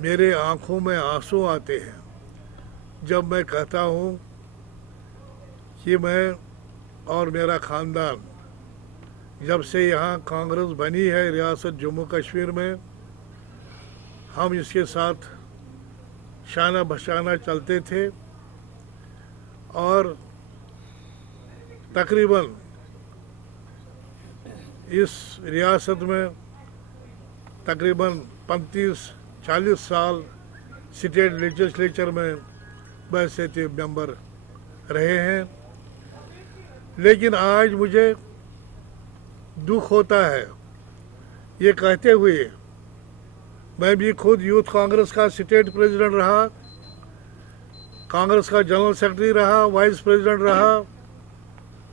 میرے آنکھوں میں آنسو آتے ہیں جب میں کہتا ہوں کہ میں اور میرا خاندان جب سے یہاں کانگریس بنی ہے ریاست جموں کشمیر میں، ہم اس کے ساتھ شانہ بشانہ چلتے تھے اور تقریباً اس ریاست میں تقریباً 35-40 سال اسٹیٹ لیجسلیچر میں بحیثیت ممبر رہے ہیں، لیکن آج مجھے دکھ ہوتا ہے یہ کہتے ہوئے، میں بھی خود یوتھ کانگریس کا اسٹیٹ پریزیڈنٹ رہا، کانگریس کا جنرل سیکرٹری رہا، وائس پریزیڈنٹ رہا،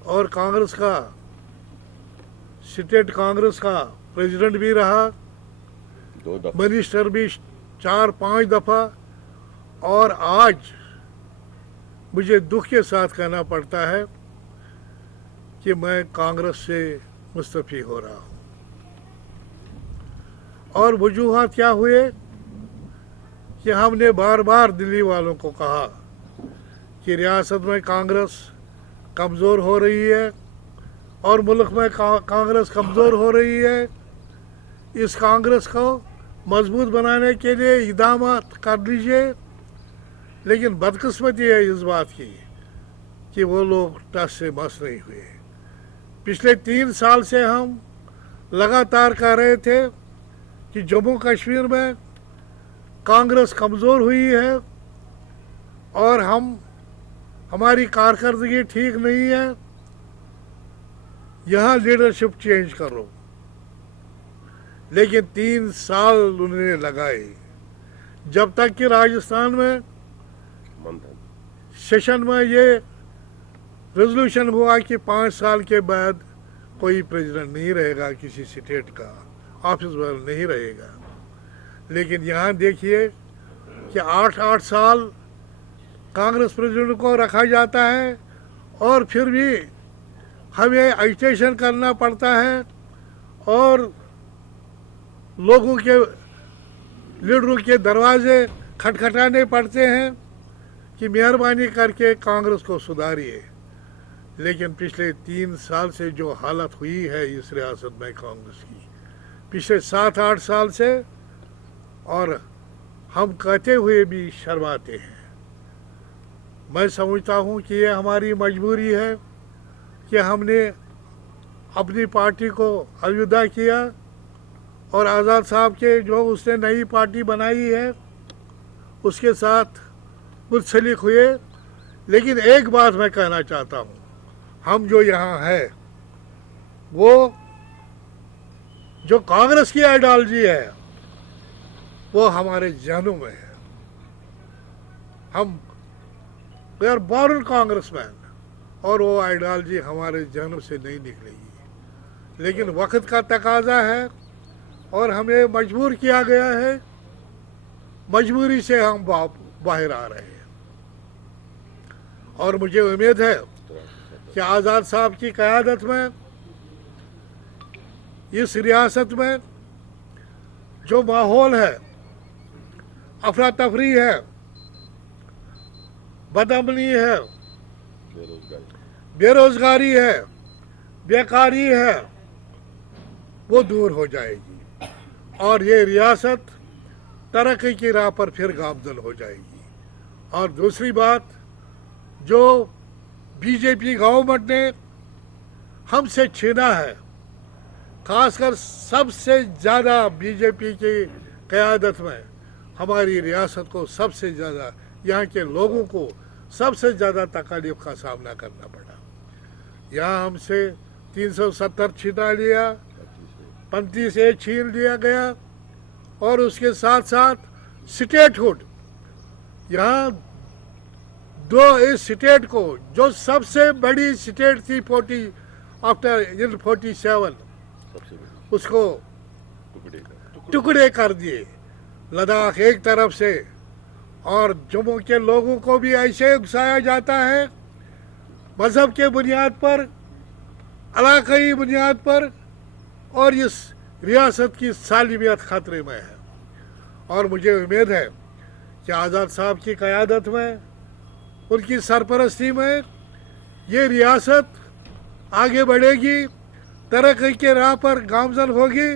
اور کانگریس کا اسٹیٹ کانگریس کا پریزیڈنٹ بھی رہا، 2 دفعہ منسٹر بھی 4-5 دفعہ، اور آج مجھے دکھ کے ساتھ کہنا پڑتا ہے کہ میں کانگریس سے مستعفی ہو رہا ہوں۔ اور وجوہات کیا ہوئے کہ ہم نے بار بار دلی والوں کو کہا کہ ریاست میں کانگریس کمزور ہو رہی ہے اور ملک میں کانگریس کمزور ہو رہی ہے، اس کانگریس کو مضبوط بنانے کے لیے اقدامات کر لیجیے، لیکن بدقسمتی ہے اس بات کی کہ وہ لوگ ٹس سے مس نہیں ہوئے۔ پچھلے 3 سال سے ہم لگاتار کہہ رہے تھے کہ جموں کشمیر میں کانگریس کمزور ہوئی ہے اور ہماری کارکردگی ٹھیک نہیں ہے، یہاں لیڈرشپ چینج کرو، لیکن 3 سال انہوں نے لگائے، جب تک کہ راجستھان میں سیشن میں یہ ریزولوشن ہوا کہ 5 سال کے بعد کوئی پریزیڈنٹ نہیں رہے گا، کسی اسٹیٹ کا آفس پر نہیں رہے گا، لیکن یہاں دیکھیے کہ 8 سال کانگریس پریزیڈنٹ کو رکھا جاتا ہے اور پھر بھی ہمیں ایجیٹیشن کرنا پڑتا ہے اور لوگوں کے لیڈروں کے دروازے کھٹکھٹانے پڑتے ہیں کہ مہربانی کر کے کانگریس کو سدھاریے، لیکن پچھلے 3 سال سے جو حالت ہوئی ہے اس ریاست میں کانگریس کی، پچھلے 7-8 سال سے، اور ہم کہتے ہوئے بھی شرماتے ہیں۔ میں سمجھتا ہوں کہ یہ ہماری مجبوری ہے کہ ہم نے اپنی پارٹی کو الوداع کیا اور آزاد صاحب کے جو اس نے نئی پارٹی بنائی ہے اس کے ساتھ منسلک ہوئے، لیکن ایک بات میں کہنا چاہتا ہوں، ہم جو یہاں ہے وہ جو کانگریس کی آئیڈیالوجی ہے وہ ہمارے ذہنوں میں ہے، ہم وی آر بورن کانگریس مین، اور وہ آئیڈیالوجی ہمارے ذہنوں سے نہیں نکلے گی، لیکن وقت کا تقاضا ہے اور ہمیں مجبور کیا گیا ہے، مجبوری سے ہم باہر آ رہے ہیں، اور مجھے امید ہے کہ آزاد صاحب کی قیادت میں اس ریاست میں جو ماحول ہے، افراتفری ہے، بدامنی ہے، بے روزگاری ہے، بیکاری ہے، وہ دور ہو جائے گی اور یہ ریاست ترقی کی راہ پر پھر گامزن ہو جائے گی۔ اور دوسری بات، جو بی جے پی گورنمنٹ نے ہم سے چھینا ہے، خاص کر سب سے زیادہ بی جے پی کی قیادت میں ہماری ریاست کو سب سے زیادہ، یہاں کے لوگوں کو سب سے زیادہ تکالیف کا سامنا کرنا پڑا۔ یہاں ہم سے 370 چھینا لیا، 35 چھین لیا گیا، اور اس کے ساتھ ساتھ اسٹیٹ ہوڈ، یہاں اس اسٹیٹ کو جو سب سے بڑی اسٹیٹ تھی 47 اس کو ٹکڑے کر دیے، لداخ ایک طرف سے، اور جموں کے لوگوں کو بھی ایسے اکسایا جاتا ہے مذہب کے بنیاد پر، علاقائی بنیاد پر، اور اس ریاست کی سالمیت خطرے میں ہے۔ اور مجھے امید ہے کہ آزاد صاحب کی قیادت میں، ان کی سرپرستی میں یہ ریاست آگے بڑھے گی، ترقی کے راہ پر گامزن ہوگی،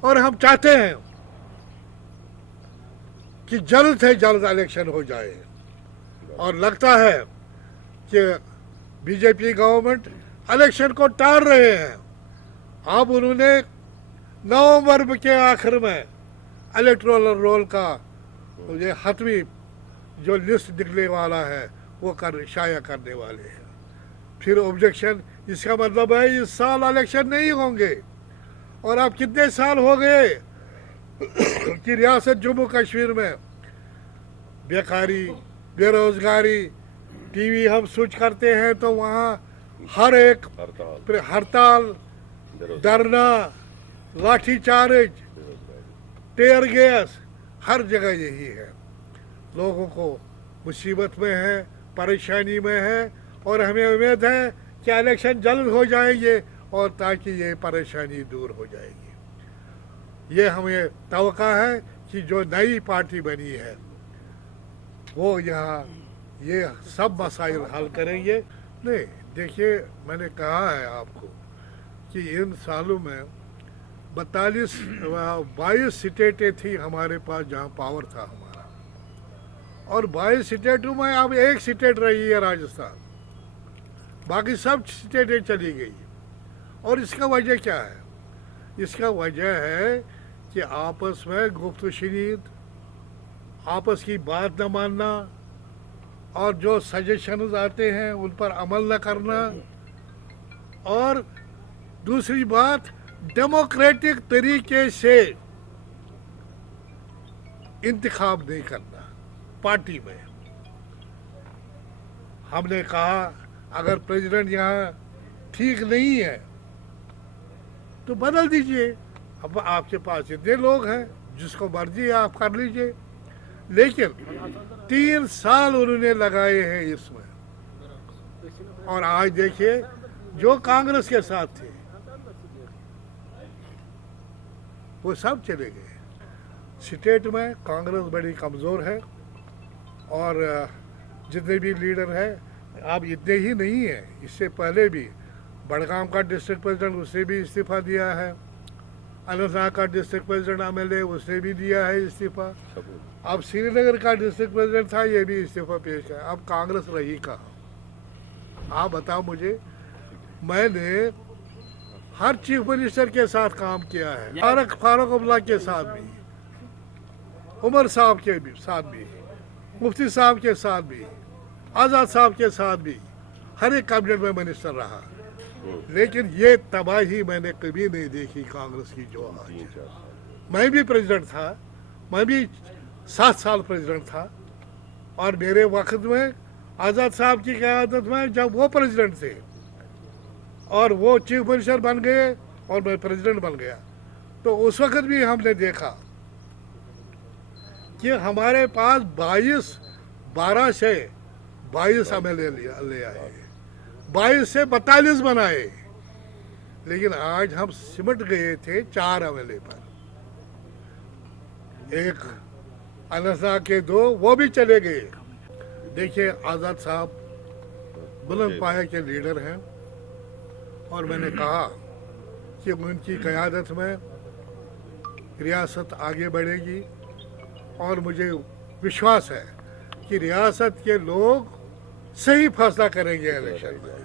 اور ہم چاہتے ہیں کہ جلد سے جلد الیکشن ہو جائے، اور لگتا ہے کہ B J P government election کو ٹال رہے ہیں۔ اب انہوں نے نومبر کے آخر میں الیکٹرول رول کا یہ حتمی جو لسٹ نکلنے والا ہے وہ شائع کرنے والے ہیں۔ پھر آبجیکشن، اس کا مطلب ہے اس سال الیکشن نہیں ہوں گے۔ اور اب کتنے سال ہو گئے کہ ریاست جموں کشمیر میں بیکاری، بے روزگاری، ٹی وی ہم سوئچ کرتے ہیں تو وہاں ہر ایک ہڑتال، دھرنا، لاٹھی چارج، ٹیئر گیس، ہر جگہ یہی ہے۔ لوگوں کو مصیبت میں ہے، پریشانی میں ہے، اور ہمیں امید ہے کہ الیکشن جلد ہو جائیں گے اور تاکہ یہ پریشانی دور ہو جائے گی۔ یہ ہمیں توقع ہے کہ جو نئی پارٹی بنی ہے وہ یہاں یہ سب مسائل حل کریں گے۔ نہیں، دیکھیے، میں نے کہا ہے آپ کو کہ ان سالوں میں 22 سٹیٹیں تھی ہمارے پاس جہاں پاور تھا ہمارا، اور 22 سٹیٹوں میں اب ایک سٹیٹ رہی ہے راجستھان، باقی سب سٹیٹیں چلی گئی۔ اور اس کا وجہ کیا ہے؟ اس کا وجہ ہے کہ آپس میں گفت و شنید، آپس کی بات نہ ماننا، اور جو سجیشنز آتے ہیں ان پر عمل نہ کرنا، اور دوسری بات ڈیموکریٹک طریقے سے انتخاب نہیں کرنا پارٹی میں۔ ہم نے کہا اگر پریزیڈنٹ یہاں ٹھیک نہیں ہے تو بدل دیجئے، اب آپ کے پاس اتنے لوگ ہیں، جس کو مرضی آپ کر لیجئے۔ لیکن 3 سال انہوں نے لگائے ہیں اس میں، اور آج دیکھیے جو کانگریس کے ساتھ تھے وہ سب چلے گئے۔ اسٹیٹ میں کانگریس بڑی کمزور ہے، اور جتنے بھی لیڈر ہیں اب اتنے ہی نہیں ہیں، اس سے پہلے بھی بڑگام کا ڈسٹرکٹ پریزیڈنٹ، اس نے بھی استعفیٰ دیا ہے، اننت ناگ کا district president M L A, اس نے بھی دیا ہے استعفیٰ، اب سری نگر کا ڈسٹرکٹ پریزیڈنٹ تھا، یہ بھی استعفیٰ پیش کیا۔ اب کانگریس رہی کہاں؟ آپ بتاؤ مجھے۔ میں نے ہر چیف منسٹر کے ساتھ کام کیا ہے، فاروق عبداللہ کے ساتھ بھی، عمر صاحب کے ساتھ بھی، مفتی صاحب کے ساتھ بھی، آزاد صاحب کے ساتھ بھی، ہر ایک کابینٹ میں منسٹر رہا، لیکن یہ تباہی میں نے کبھی نہیں دیکھی کانگریس کی جو آج ہے۔ میں بھی پریزیڈنٹ تھا، میں بھی 7 سال پریزیڈنٹ تھا، اور میرے وقت میں آزاد صاحب کی قیادت میں جب وہ پریزیڈنٹ تھے اور وہ چیف منسٹر بن گئے اور میں پریزیڈنٹ بن گیا، تو اس وقت بھی ہم نے دیکھا کہ ہمارے پاس 12 سے 22 ایم ایل اے لے آئے، 22 سے 42 بنائے، لیکن آج ہم سمٹ گئے تھے 4 ایم ایل اے پر، ایک اننت ناگ کے 2 وہ بھی چلے گئے۔ دیکھیے، آزاد صاحب بلند پایہ کے لیڈر ہیں، اور میں نے کہا کہ ان کی قیادت میں ریاست آگے بڑھے گی، اور مجھے وشواس ہے کہ ریاست کے لوگ صحیح فیصلہ کریں گے الیکشن میں۔